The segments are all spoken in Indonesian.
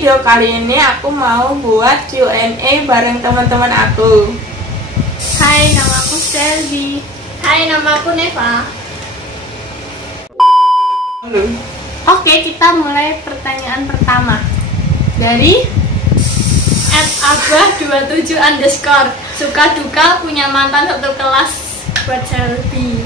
video kali ini aku mau buat Q&A bareng teman-teman aku. Hai, nama aku Selby. Hai, nama aku Neva. Halo. Oke, kita mulai pertanyaan pertama dari @abah27_ suka duka punya mantan satu kelas buat Selby.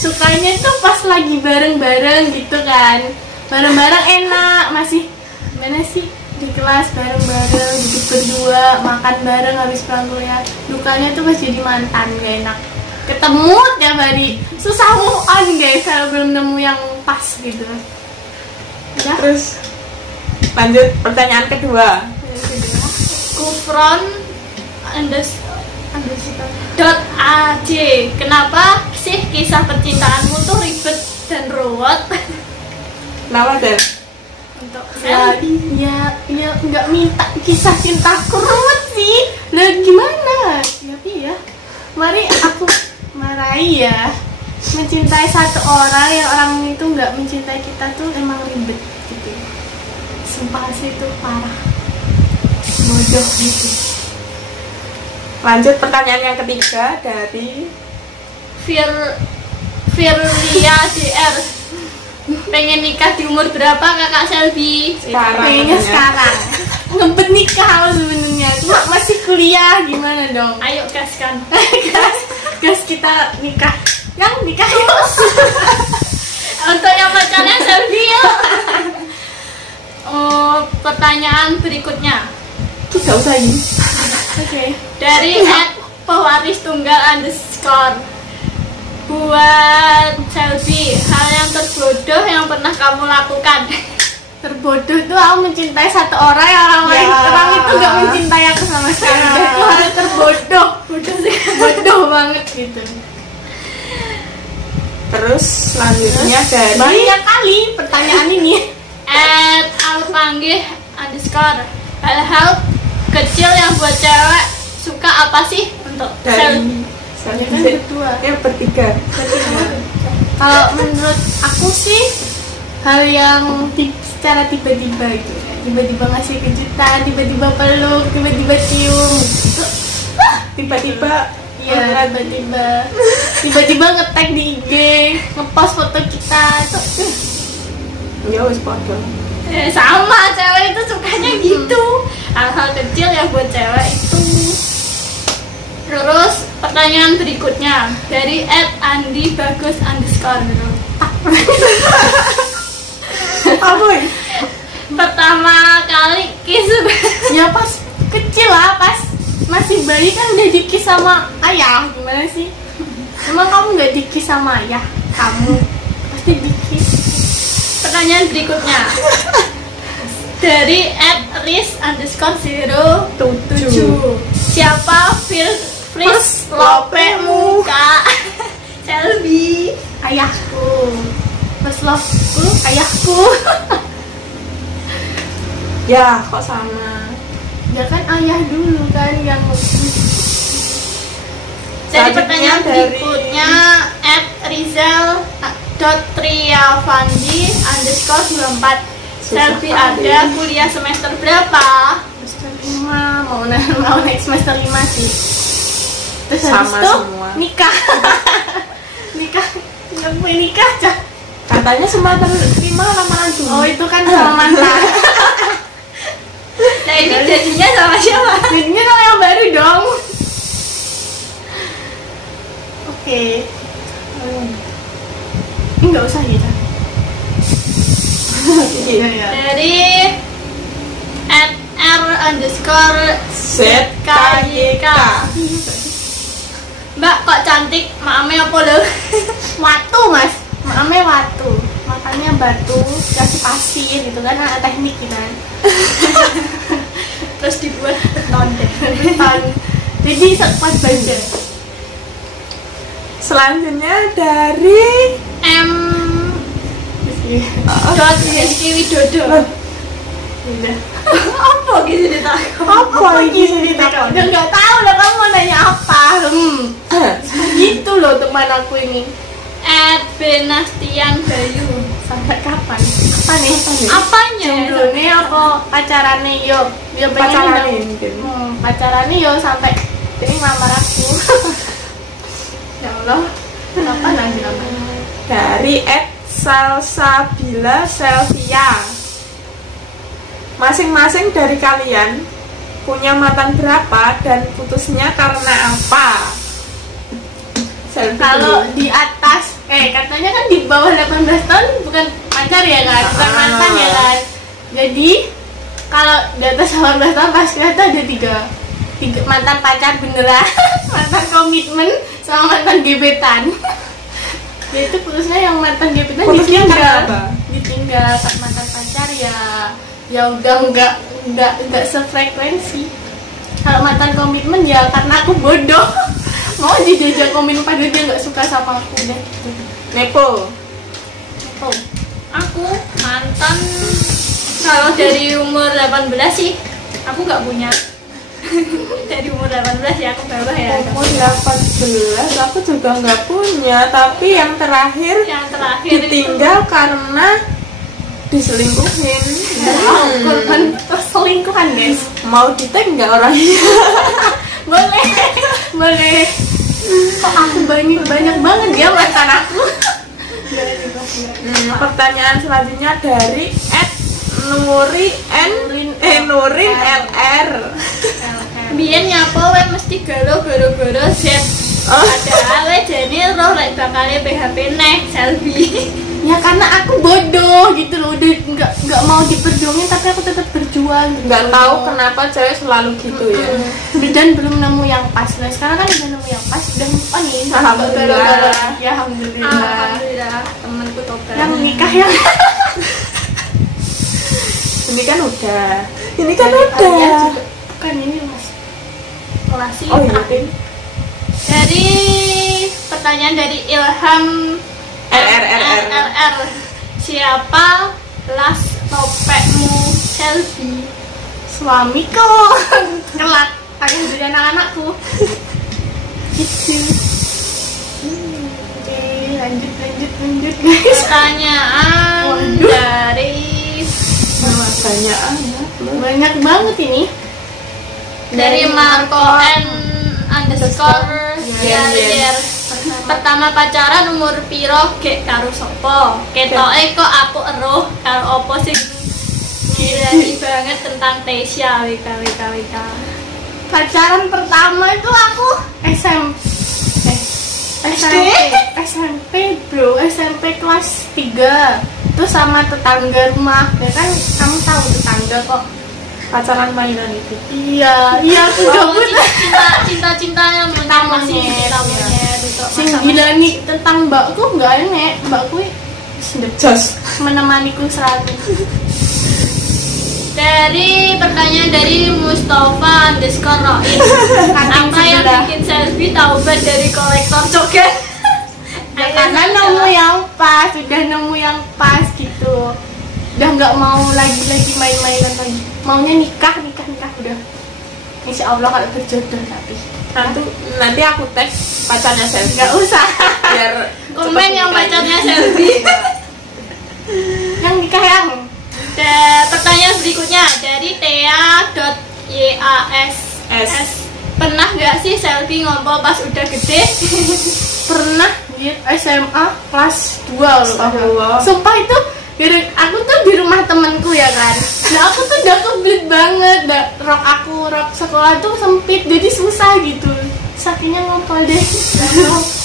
sukanya itu pas lagi bareng-bareng gitu kan, bareng-bareng enak, masih mana sih di kelas bareng-bareng duduk berdua makan bareng habis pulang kuliah. Dukanya tuh pas jadi mantan gak enak, ketemu tiap hari susah move on guys kalau belum nemu yang pas gitu ya. Terus lanjut pertanyaan kedua. Kufron _aj kenapa sih kisah percintaanmu tuh ribet dan ruwet? Nama dan Untuk Ya, Selby. ya nggak minta kisah cintaku ruwet sih. Nah gimana? Tapi ya, mari aku marahi ya. Mencintai satu orang yang orang itu nggak mencintai kita tuh emang ribet gitu. Sumpah sih itu parah, bodoh gitu. Lanjut pertanyaan yang ketiga dari Firlia DR. Pengen nikah di umur berapa kakak Selby? sekarang. Kayaknya katanya. sekarang ngebet nikah lo sebenarnya, cuma masih kuliah gimana dong? Ayo gaskan. Gas kita nikah, yang nikah yuk. Untuk yang pacarnya Selby yuk. Oh, pertanyaan berikutnya Tidak usah ini. Oke. dari @pewaris_. Buat Selby, hal yang terbodoh yang pernah kamu lakukan? Terbodoh tuh aku mencintai satu orang yang orang lain orang itu gak mencintai aku sama sekali. Itu hal yang terbodoh, bodoh banget gitu. Terus selanjutnya dari Banyak kali pertanyaan ini. @alpanggih_. Hal-hal kecil yang buat cewek suka apa sih untuk Selby? dari Ya kan berdua. bertiga. Kalau menurut aku sih hal yang secara tiba-tiba gitu, tiba-tiba ngasih kejutan, tiba-tiba peluk, tiba-tiba cium, Tiba-tiba ya tiba-tiba nge-tag di IG, nge-post foto kita itu. ya wis padha. Sama, cewek itu sukanya gitu. Hal-hal kecil yang buat cewek itu. Terus pertanyaan berikutnya dari @andibagus_. Apa ini? Pertama kali kiss. Ya pas kecil lah, pas masih bayi kan udah dikis sama ayah. Gimana sih? Emang kamu nggak dikis sama ayah? Kamu pasti dikis. Pertanyaan berikutnya dari @ris_007. Siapa Fris Lope muka Selby? Ayahku. First love-ku ayahku. Ya, kok sama. Ya kan ayah dulu kan yang Jadi Selanjutnya pertanyaan dari- berikutnya @rizal.triavandi_24. Selby ada kuliah semester berapa? semester 5 mau naik semester 5 sih. Terus habis Sama itu semua. nikah. Nggak boleh nikah Cah. Katanya semester 5 lamaran dulu. Oh itu kan sama mantan. Nah ini jadinya sama siapa? Jadinya sama yang baru dong. Oke. Ini nggak usah ya Cah. Iya. Ya. Dari @r_ZKYK. Mbak kok cantik, maame apa lho? Watu mas, maame watu, makannya batu, kasih pasir gitu kan, ada teknik gitu kan. Terus dibuat beton deh. Beton. Jadi sekuat baja. Selanjutnya dari Rizky Widodo. Udah. Apa gitu ditakut? Apa lagi cerita? Udah nggak tahu lah kamu mau nanya apa. Gitu loh teman aku ini. @benastian Bayu. Sampai kapan? apa nih? Apanya? Jomblo nih apa pacarane yo? Yo pengen Pacarane dong. mungkin. Pacarane yo sampai ini ngelamar aku. Ya Allah, apa lagi namanya? Dari Salsabila Selvia. Masing-masing dari kalian punya mantan berapa dan putusnya karena apa? Selfie Kalau dulu. di atas, katanya kan di bawah 18 tahun bukan pacar ya kan, bukan mantan ya kan. Jadi kalau di atas 18 tahun pasti ada tiga mantan pacar beneran, mantan komitmen sama mantan gebetan. Ya itu putusnya yang mantan gebetan Putusnya karena ditinggal, apa? ditinggal. Pas mantan pacar ya udah nggak sefrekuensi. Kalau mantan komitmen ya karena aku bodoh. Mau dijajak komitmen padahal dia nggak suka sama aku deh gitu. Nepo. Oh, Aku mantan kalau dari umur 18 sih aku nggak punya. Dari umur 18 ya aku bawah ya. Umur 18 aku juga nggak punya, tapi yang terakhir Yang terakhir ditinggal karena diselingkuhin. wow, korban perselingkuhan guys. Mau ditek nggak orangnya? boleh. Kok aku banyak banget ya mantan aku. Pertanyaan selanjutnya dari Nurin LR. biyen nyapa we mesti goro-goro Z. Padahal we jane roh lek bakale PHP neh selfie. Ya karena aku bodoh gitu loh, udah nggak mau diperjuangin tapi aku tetap berjuang. Gitu. Nggak tahu kenapa cewek selalu gitu ya. Dan belum nemu yang pas. Nah sekarang kan udah nemu yang pas, udah move on nih. Alhamdulillah. Ya alhamdulillah. Alhamdulillah temanku tobat. Yang nikah yang Ini kan udah. Ini kan Dari Alia udah. juga. Bukan ini mas. Kelas Oh iya, Tin. Dari pertanyaan dari Ilham RRRR. Siapa las topekmu selfie? Suamiku kelak akan jadi anak-anakku gitu. Oke, lanjut guys. Pertanyaan Waduh. dari Banyak amat. Banyak banget ini. dari Marco _. Yen. Pertama pacaran umur piro gek karo sopo? Ketoke kok aku eruh karo opo sing ngirani banget tentang Tesya WK. Pacaran pertama itu aku SMP bro, SMP kelas 3. Terus sama tetangga rumah. Ya kan kamu tahu tetangga kok. Pacaran mainan itu. Iya aku gabut. Cinta-cintanya Cinta masih monyet, cinta ya. monyet itu. Sing gila nih tentang mbakku nggak enek. Mbakku Jos. menemaniku selalu. Dari pertanyaan dari Mustafa _Roin. Apa yang bikin selfie taubat dari kolektor coket? Ya, karena nemu yang pas, udah nemu yang pas gitu. Udah nggak mau lagi main-mainan lagi. Maunya nikah udah. Insya Allah kalau berjodoh tapi Nanti aku tag pacarnya selfie. nggak usah. Biar komen yang pacarnya selfie. Yang nikah yang Pertanyaan berikutnya dari Thea.yas. Pernah nggak sih selfie ngompol pas udah gede? pernah di SMA kelas 2 loh. Astagfirullah. Sumpah itu aku tuh di rumah temenku ya kan. Nah aku tuh udah kebelit banget. Rok sekolah tuh sempit jadi susah gitu. Sakinya ngompol deh.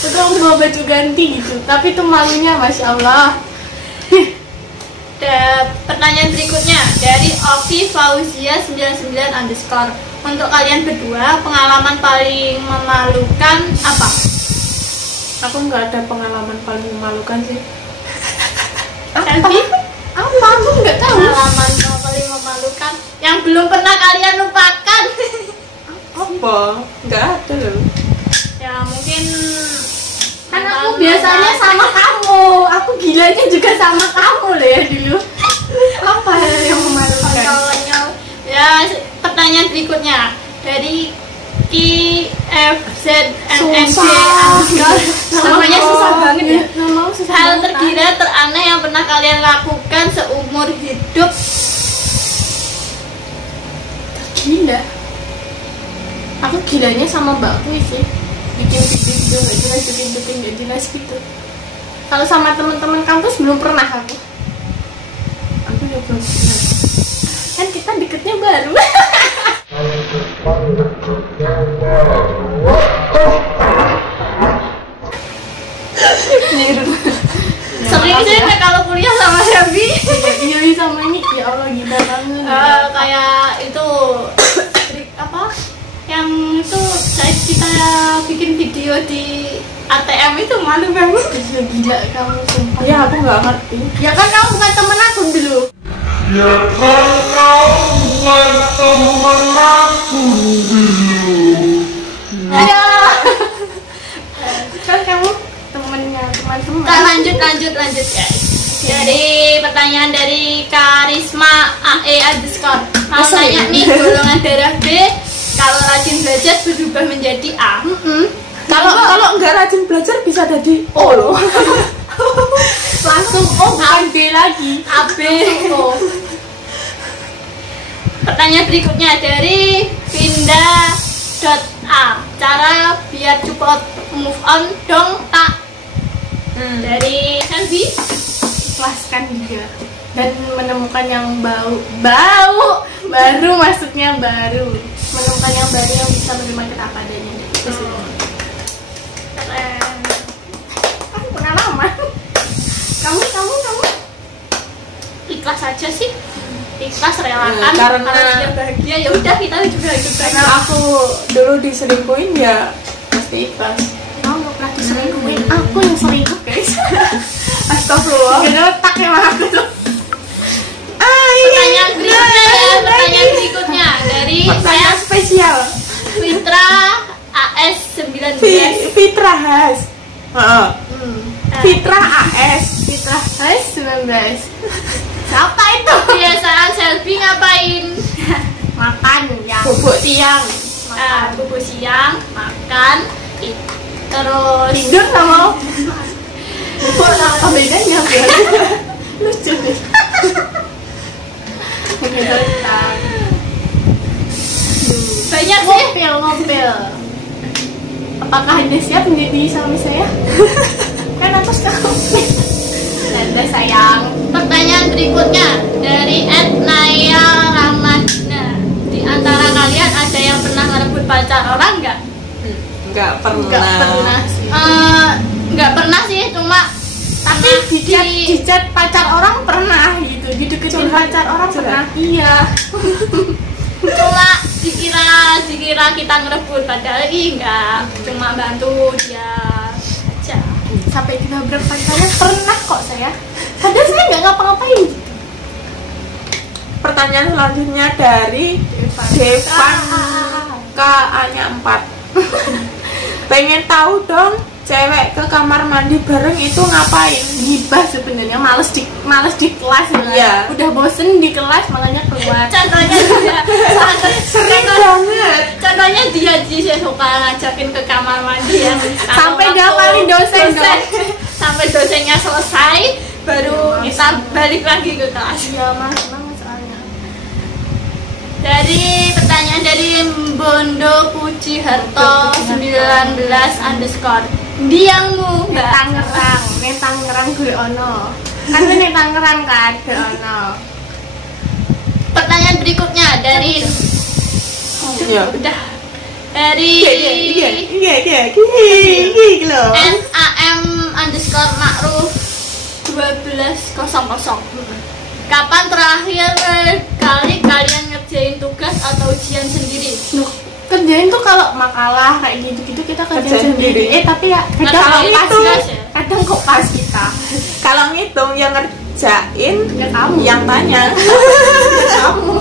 Terus aku bawa baju ganti gitu. Tapi tuh malunya masya Allah. Pertanyaan berikutnya dari Ovi Fauzia 99 _ Untuk kalian berdua pengalaman paling memalukan apa? Aku nggak ada pengalaman paling memalukan sih. Selfie? Apa? Aku nggak tahu. Pengalaman paling memalukan yang belum pernah kalian lupakan. Apa? Nggak ada loh. Ya mungkin Kan aku biasanya sama kamu. Aku gilanya juga sama kamu loh ya dulu. Apa yang memalukan? konyol. Ya, pertanyaan berikutnya dari Q F Z N N D underscore. Namanya susah banget ya. Hal tergila teraneh yang pernah kalian lakukan seumur hidup. Gila. Aku gilanya sama mbakku sih. Bikin video nggak jelas, bikin nggak jelas gitu. Kalau sama teman-teman kampus belum pernah aku. Aku juga belum pernah. Kan kita deketnya baru. Sering sih kalau kuliah sama Shelby. Iya sama ini ya Allah gila banget. Kayak itu apa? Yang itu kita bikin video di ATM itu malu banget. Gila kamu sumpah. Ya aku nggak ngerti. Ya kan kamu bukan temen aku dulu. Ya kan kau bukan teman aku dulu. Ya. Kan kamu temennya teman-teman. Kita lanjut guys. Dari pertanyaan dari Karisma AE underscore. Mau tanya nih, golongan darah B kalau rajin belajar berubah menjadi A. Kalau nggak rajin belajar bisa jadi O loh. Langsung O bukan B lagi. AB. Pertanyaan berikutnya dari Vinda.a. Cara biar cepet move on dong tak. Dari Selvi. Ikhlaskan juga dan menemukan yang baru maksudnya baru, menemukan yang baru yang bisa menerima kita apa adanya. Itu semua. Aku pengalaman. Kamu Ikhlas aja sih. Ikhlas relakan Karena- kalau dia bahagia ya udah kita juga hidup Karena bahagia. aku dulu diselingkuhin ya pasti ikhlas. kamu nggak pernah diselingkuhin. Aku yang selingkuh guys. Astagfirullah. Gak otak emang aku tuh. Pertanyaan berikutnya dari Pertanyaan spesial. Fitra AS 19. Fitra Has. Fitra AS. Fitra Has 19. Siapa itu? Kebiasaan Selfie ngapain? Makan yang Bubuk siang. Bubuk siang, makan, terus Tidur sama kok apa bedanya biar lucu deh. banyak sih. Ngopil. Apakah Anda siap menjadi suami saya? Kan aku sekarang. Anda sayang. Pertanyaan berikutnya dari @naya ramadina. Di antara kalian ada yang pernah ngerebut pacar orang nggak? Nggak pernah. Enggak pernah sih. Nggak pernah sih, cuma Tapi di chat pacar orang pernah gitu, dideketin pacar orang pernah. Iya. cuma dikira kita ngerebut, padahal enggak, cuma bantu dia aja. Sampai dinabrak pacarnya pernah kok saya. Padahal saya nggak ngapa-ngapain. Pertanyaan selanjutnya dari Devan KA-nya 4. Pengen tahu dong, cewek ke kamar mandi bareng itu ngapain? Gibah sebenarnya, males di kelas ya. Iya. Udah bosen di kelas makanya keluar. Contohnya dia Sering banget. contohnya dia suka ngajakin ke kamar mandi ya. Sampai diapalin dosen dong. Sampai dosennya selesai baru kita balik lagi ke kelas. Iya mas, banget soalnya. Dari pertanyaan dari Bondo Puji Harto 19 underscore. Diangmu Nek Tangerang gue ono. Kan gue nek Tangerang kan gue ono. Pertanyaan berikutnya dari Iya. udah dari Iya loh. NAM underscore Ma'ruf 1200. Kapan terakhir kali kalian ngerjain tugas atau ujian sendiri? Loh, kerjain tuh kalau makalah kayak gitu-gitu kita kerjain sendiri. Tapi ya kadang Kalau kok pas itu, ya. Kadang kok pas kita. Kalau ngitung yang ngerjain Ya kamu. yang tanya. Kamu.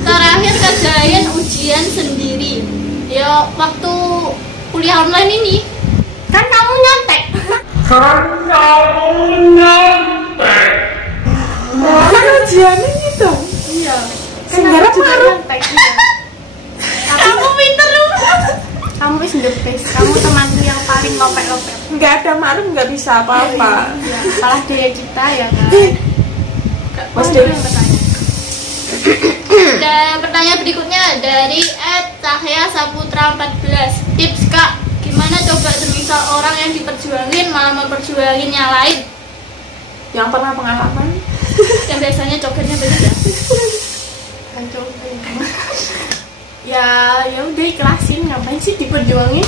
Terakhir kerjain ujian sendiri. Ya waktu kuliah online ini. Kan kamu nyontek. Kan ujiannya gitu. Iya. Sebenarnya Kan aku juga baru. nyontek. Iya. Kamu pinter lu. kamu is the best. Kamu temanku yang paling lopek-lopek. Nggak ada marah nggak bisa apa-apa. Ya, salah daya kita ya kan. Mas Oh, Dewi. yang bertanya. Dan pertanyaan berikutnya dari @cahya_saputra14. Tips Kak, gimana coba semisal orang yang diperjuangin malah memperjuangin yang lain? Yang pernah pengalaman? Yang biasanya cogernya beda. Kacau. Ya udah ikhlasin, ngapain sih diperjuangin?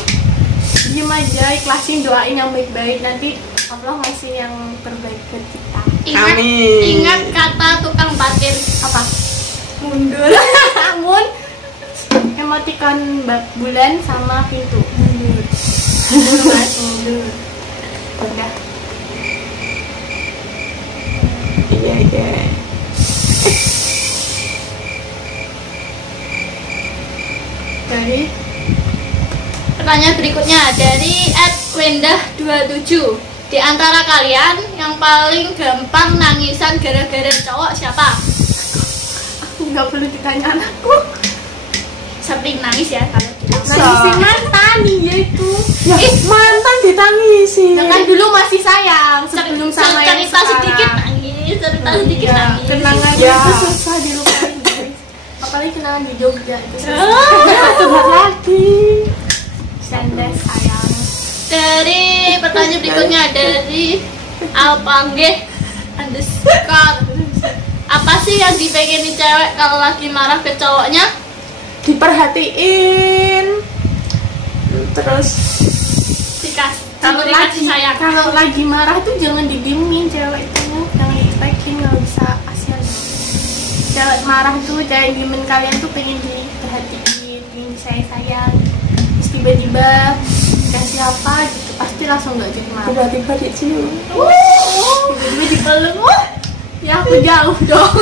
Diem aja, ikhlasin, doain yang baik-baik, nanti Allah ngasih yang terbaik buat kita. Amin. Ingat kata tukang parkir Apa? mundur. Namun emoticon bulan sama pintu mundur. Mundur mas, mundur. Udah. Iya. Dari Pertanyaan berikutnya dari @wendah27. Di antara kalian yang paling gampang nangisan gara-gara cowok siapa? nggak perlu ditanya anakku. Sering nangis ya kalau bilang. Nangisin mantan dia itu. Ya, mantan ditangisi. Ya kan dulu masih sayang sebelum sama yang cerita sekarang. sedikit nangis, cerita sedikit Ya, nangis. kenangan Ya. itu susah dilupain guys. Apalagi kenangan di Jogja itu susah. Ya, curhat lagi. Canda sayang. Dari pertanyaan berikutnya dari alpanggeh_. Apa sih yang dipengenin cewek kalau lagi marah ke cowoknya? Diperhatiin. Terus Kalau dikasih lagi sayang. kalau lagi marah tuh jangan didiemin cewek itu, jangan dicuekin, nggak bisa, kasihan. Cewek marah tuh jangan diemin, kalian tuh pengen diperhatiin, pengen disayang-sayang. Terus tiba-tiba kasih apa gitu, pasti langsung nggak jadi marah. tiba-tiba dicium. Tiba-tiba dipeluk, ya aku jauh dong.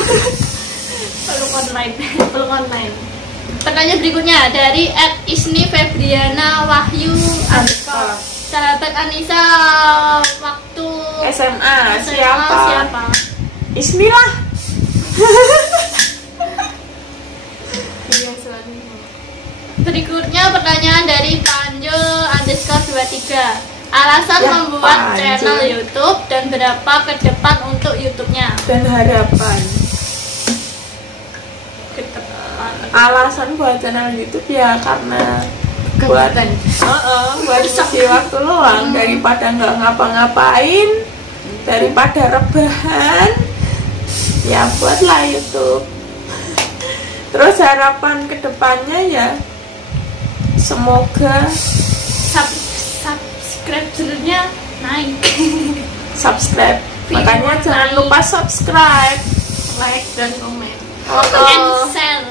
Peluk online. Peluk online. Pertanyaan berikutnya dari @isni_febriana_wahyu_. Sahabat Anissa waktu SMA, siapa? siapa? Ismillah. Iya selalu. Berikutnya pertanyaan dari Panjo_23. Alasan Ya, membuat Panjo. channel YouTube dan berapa ke depan untuk YouTube-nya? Dan harapan. Ke depan. Alasan buat channel YouTube ya karena buat Kegiatan. buat isi waktu luang daripada nggak ngapa-ngapain, daripada rebahan, ya buatlah YouTube. Terus harapan kedepannya ya semoga Subscribernya naik. subscribe. Makanya jangan lupa subscribe, Like dan komen. And share.